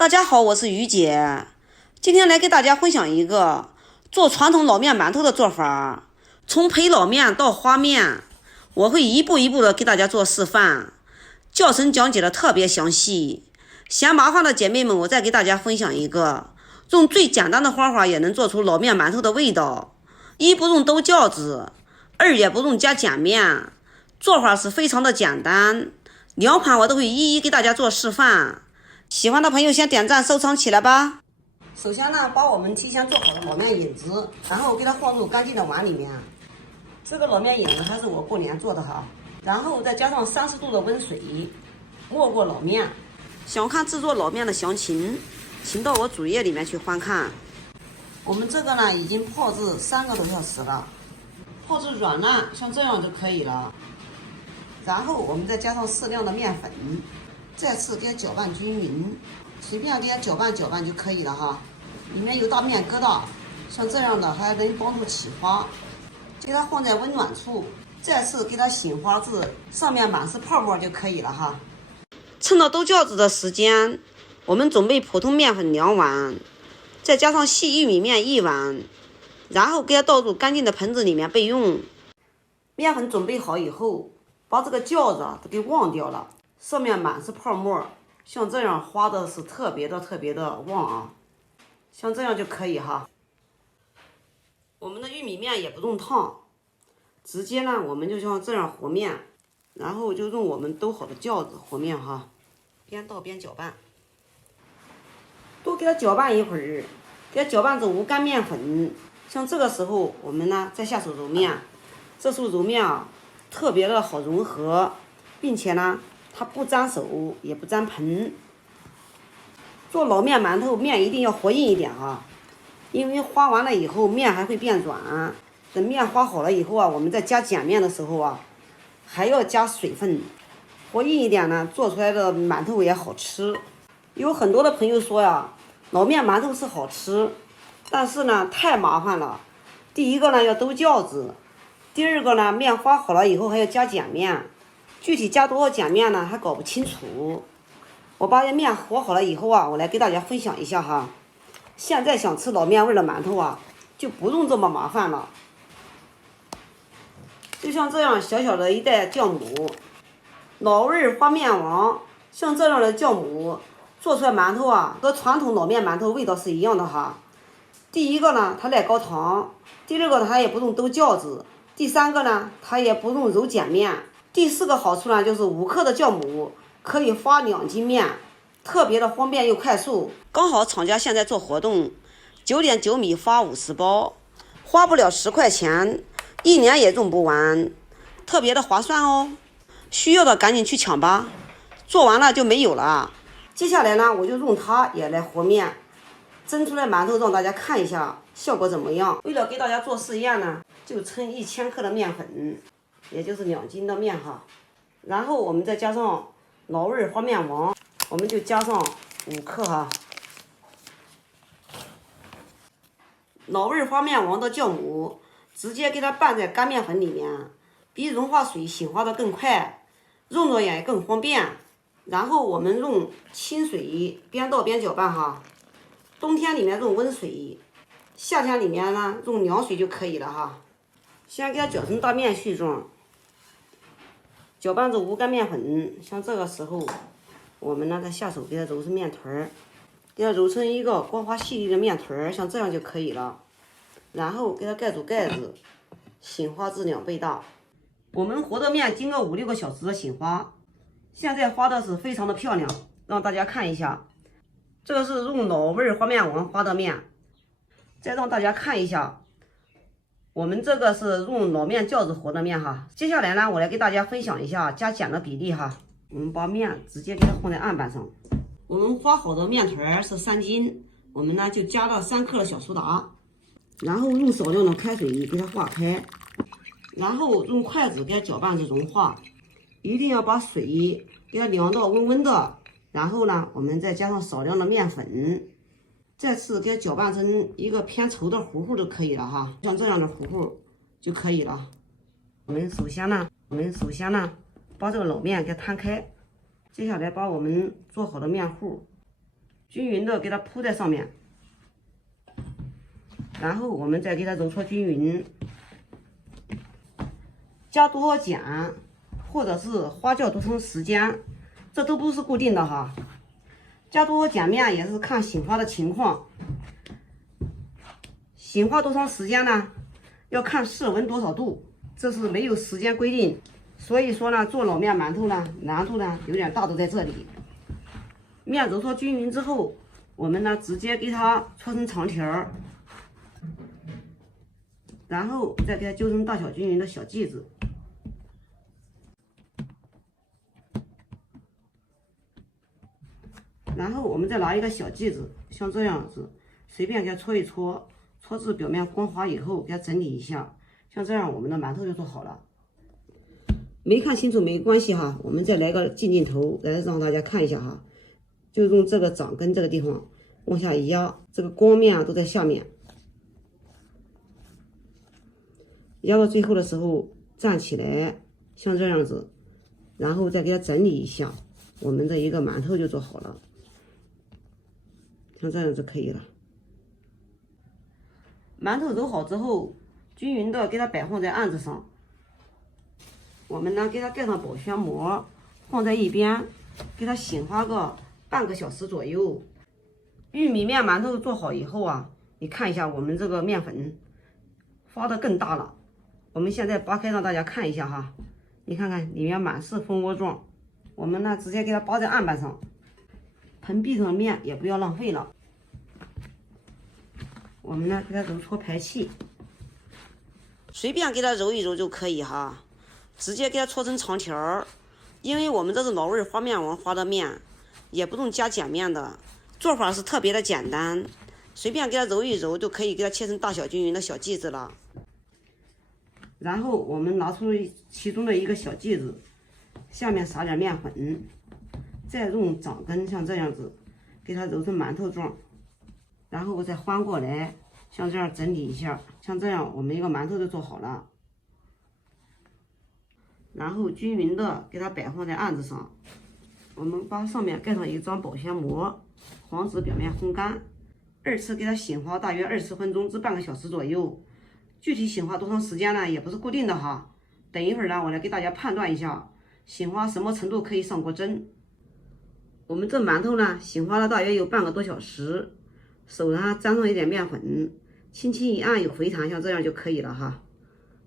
大家好，我是于姐，今天来给大家分享一个做传统老面馒头的做法。从胚老面到花面，我会一步一步的给大家做示范，教程讲解的特别详细。嫌麻烦的姐妹们，我再给大家分享一个，用最简单的方法也能做出老面馒头的味道。一不用兜饺子，二也不用加碱面，做法是非常的简单。两款我都会一一给大家做示范。喜欢的朋友先点赞收藏起来吧。首先呢，把我们提前做好的老面引子，然后给它放入干净的碗里面。这个老面引子还是我过年做的哈。然后再加上30度的温水，没过老面。想看制作老面的详情，请到我主页里面去翻看。我们这个呢已经泡制3个多小时了，泡制软烂，像这样就可以了。然后我们再加上适量的面粉，再次给它搅拌均匀，随便给它搅拌就可以了哈。里面有大面疙瘩，像这样的还能帮助起花。给它放在温暖处，再次给它醒花至上面满是泡沫就可以了哈。趁到兜饺子的时间，我们准备普通面粉2碗，再加上细玉米面1碗，然后给它倒入干净的盆子里面备用。面粉准备好以后，把这个饺子都给忘掉了，上面满是泡沫，像这样花的是特别的旺啊，像这样就可以哈。我们的玉米面也不用烫，直接呢我们就像这样和面，然后就用我们兜好的饺子和面哈，边倒边搅拌，多给它搅拌一会儿，给它搅拌至无干面粉。像这个时候我们呢再下手揉面，这时候揉面啊特别的好融合，并且呢它不粘手也不粘盆。做老面馒头面一定要和硬一点啊，因为花完了以后面还会变软。等面花好了以后啊，我们在加碱面的时候啊还要加水分，和硬一点呢，做出来的馒头也好吃。有很多的朋友说呀，老面馒头是好吃，但是呢太麻烦了。第一个呢要兜饺子，第二个呢面花好了以后还要加碱面，具体加多少碱面呢还搞不清楚。我把这面和好了以后啊，我来给大家分享一下哈。现在想吃老面味的馒头啊，就不用这么麻烦了。就像这样小小的一袋酵母，老味花面王，像这样的酵母做出来馒头啊，和传统老面馒头味道是一样的哈。第一个呢，它耐高糖；第二个它也不用兜饺子；第三个呢，它也不用揉碱面；第4个好处呢，就是5克的酵母可以发2斤面，特别的方便又快速。刚好厂家现在做活动，9.9米发50包，花不了10块钱，1年也用不完，特别的划算哦。需要的赶紧去抢吧，做完了就没有了。接下来呢，我就用它也来和面，蒸出来馒头让大家看一下效果怎么样。为了给大家做试验呢，就称1000克的面粉，也就是2斤的面哈。然后我们再加上老味花面王，我们就加上5克哈。老味花面王的酵母直接给它拌在干面粉里面，比融化水醒花的更快，用着也更方便。然后我们用清水边倒边搅拌哈。冬天里面用温水，夏天里面呢用凉水就可以了哈。先给它搅成大面絮状，搅拌至无干面粉。像这个时候，我们呢再下手给它揉成面团儿，给它揉成一个光滑细腻的面团儿，像这样就可以了。然后给它盖住盖子，醒花至2倍大。我们和的面经过5、6个小时的醒花，现在花的是非常的漂亮，让大家看一下。这个是用老味花面王花的面，再让大家看一下，我们这个是用老面饺子和的面哈。接下来呢，我来给大家分享一下加碱的比例哈。我们把面直接给它放在案板上，我们发好的面团是3斤，我们呢就加了3克的小苏打，然后用少量的开水给它化开，然后用筷子给它搅拌至融化，一定要把水给它凉到温温的。然后呢，我们再加上少量的面粉，再次给它搅拌成一个偏稠的糊糊就可以了哈，像这样的糊糊就可以了。我们首先呢，把这个老面给它摊开，接下来把我们做好的面糊均匀的给它铺在上面，然后我们再给它揉搓均匀。加多少碱或者是发酵多长时间，这都不是固定的哈。加多少碱面也是看醒发的情况，醒发多长时间呢？要看室温多少度，这是没有时间规定。所以说呢，做老面馒头呢，难度呢有点大，都在这里。面揉搓均匀之后，我们呢直接给它搓成长条，然后再给它揪成大小均匀的小剂子。然后我们再拿一个小剂子，像这样子，随便给它搓一搓，搓至表面光滑以后，给它整理一下，像这样我们的馒头就做好了。没看清楚没关系哈，我们再来个近镜头来让大家看一下哈，就用这个掌根这个地方往下一压，这个光面啊都在下面，压到最后的时候站起来，像这样子，然后再给它整理一下，我们的一个馒头就做好了。像这样就可以了。馒头揉好之后，均匀的给它摆放在案子上。我们呢，给它盖上保鲜膜，放在一边，给它醒发个半个小时左右。玉米面馒头做好以后啊，你看一下我们这个面粉发的更大了。我们现在扒开让大家看一下哈，你看看里面满是蜂窝状。我们呢，直接给它扒在案板上。盆壁上的面也不要浪费了，我们呢给它揉搓排气，随便给它揉一揉就可以哈，直接给它搓成长条。因为我们这是老味发面王发的面，也不用加碱面的，做法是特别的简单，随便给它揉一揉就可以给它切成大小均匀的小剂子了。然后我们拿出其中的一个小剂子，下面撒点面粉。再用掌根像这样子给它揉成馒头状，然后再翻过来，像这样整理一下，像这样我们一个馒头就做好了。然后均匀的给它摆放在案子上，我们把上面盖上一张保鲜膜，防止表面烘干。二次给它醒发大约20分钟至半个小时左右，具体醒发多长时间呢，也不是固定的哈。等一会儿呢，我来给大家判断一下醒发什么程度可以上锅蒸。我们这馒头呢，醒发了大约有半个多小时，手上沾上一点面粉，轻轻一按有回弹，像这样就可以了哈。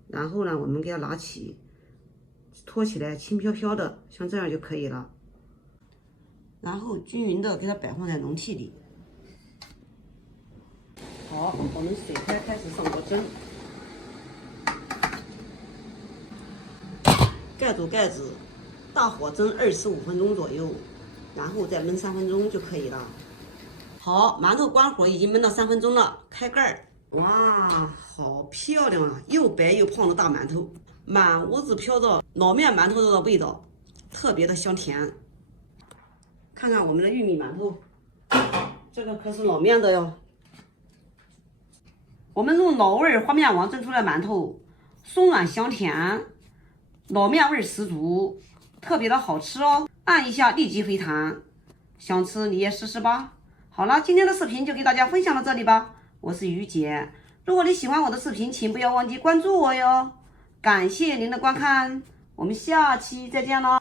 然后呢，我们给它拿起，托起来，轻飘飘的，像这样就可以了。然后均匀的给它摆放在容器里。好，我们水开始上锅蒸，盖住盖子，大火蒸25分钟左右。然后再焖3分钟就可以了。好，馒头关火已经焖到3分钟了，开盖儿。哇，好漂亮啊！又白又胖的大馒头，满屋子飘着老面馒头的味道，特别的香甜。看看我们的玉米馒头，这个可是老面的哟。我们用老味发面王蒸出来馒头，松软香甜，老面味十足，特别的好吃哦。按一下立即回弹，想吃你也试试吧。好了，今天的视频就给大家分享到这里吧，我是于姐。如果你喜欢我的视频，请不要忘记关注我哟。感谢您的观看，我们下期再见了。